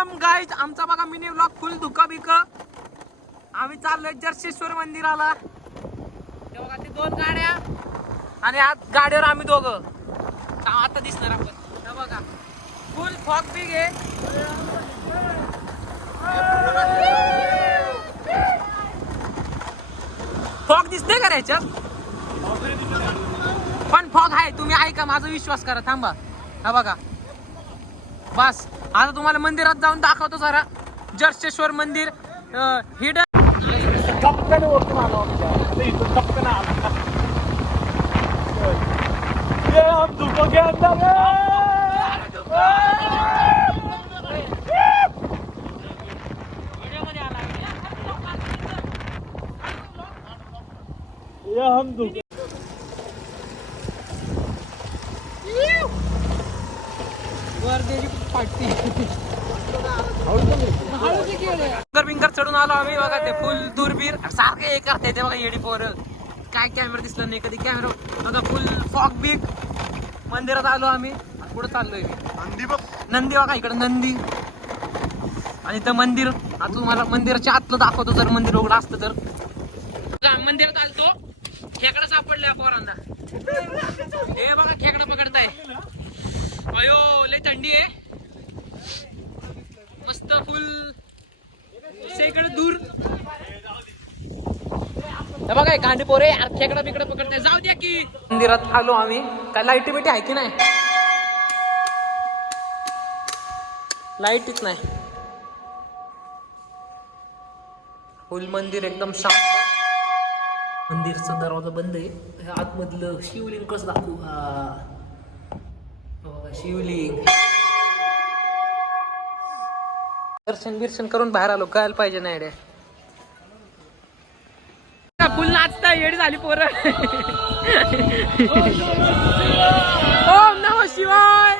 Welcome guys. आमचा बघा mini vlog फुल धुका बिक. आम्ही चाललोय जर्शेश्वर मंदिराला. ते बघा ते 2 गाड्या आणि आज गाडीवर आम्ही दोघं. आता दिसणार आपण. हे बघा फुल फॉग बिग आहे. फॉग दिसते का याच्यात? पण फॉग आहे. तुम्ही ऐका माझा विश्वास करा. थांबा. हा बघा बस. आता तुम्हाला मंदिरात जाऊन दाखवतो जरा. जर्शेश्वर मंदिर हिडन. टपकन वरतून आलो आमच्या इथून टपकन आला. ये हम धुपो के अंदर ये हम धुपो बिंकर चढून आलो आम्ही. बघा ते फुल दूरबीर सारखे हे करते ते बघा. येडी पोर काय कॅमेरा दिसला नाही कधी कॅमेरा. बघा फुल फॉग बिग. मंदिरात आलो आम्ही. पुढे चाललोय नंदी बघा इकडे नंदी. आणि इथं मंदिर. आता तुम्हाला मंदिराच्या आतलं दाखवतो जर मंदिर उघडं असतं तर. मंदिरात आलतो. खेकडा सापडल्या पोरांना. हे बघा खेकडा पकडताय. अयो लय थंडी आहे. मस्त फुल इकडे दूर. बघा गांडी पोरे खेकडा बिकडा पकडते. जाऊ द्या की. मंदिरात आलो आम्ही. काय लाईटी बिटी आहे की नाही? लाईटच नाही. फुल मंदिर एकदम शांत. मंदिरचा दरवाजा बंद आहे. आतमधलं शिवलिंग कसं दाखवू? बघा शिवलिंग. दर्शन बिर्शन करून बाहेर आलो. कळायला पाहिजे नाही रे. फुल नाचता येडी झाली पोरं. ओम नमः शिवाय.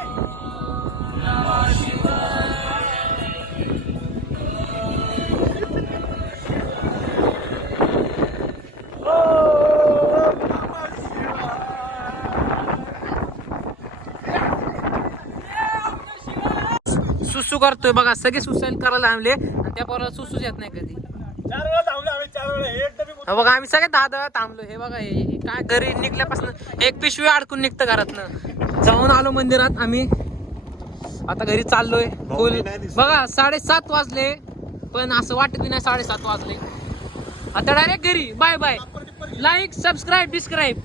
सुसू करतोय बघा. सगळे सुसाईड करायला आणले आणि त्या पोराला सुसूच येत नाही कधी. बघा आम्ही सगळे 10 वेळा थांबलो. हे बघा हे काय घरी निघल्यापासून एक पिशवी अडकून निघतं घरातनं. जाऊन आलो मंदिरात आम्ही. आता घरी चाललोय. फुल बघा 7:30 वाजले पण असं वाटत नाही 7:30 वाजले. आता डायरेक्ट घरी. Bye bye. Like subscribe describe.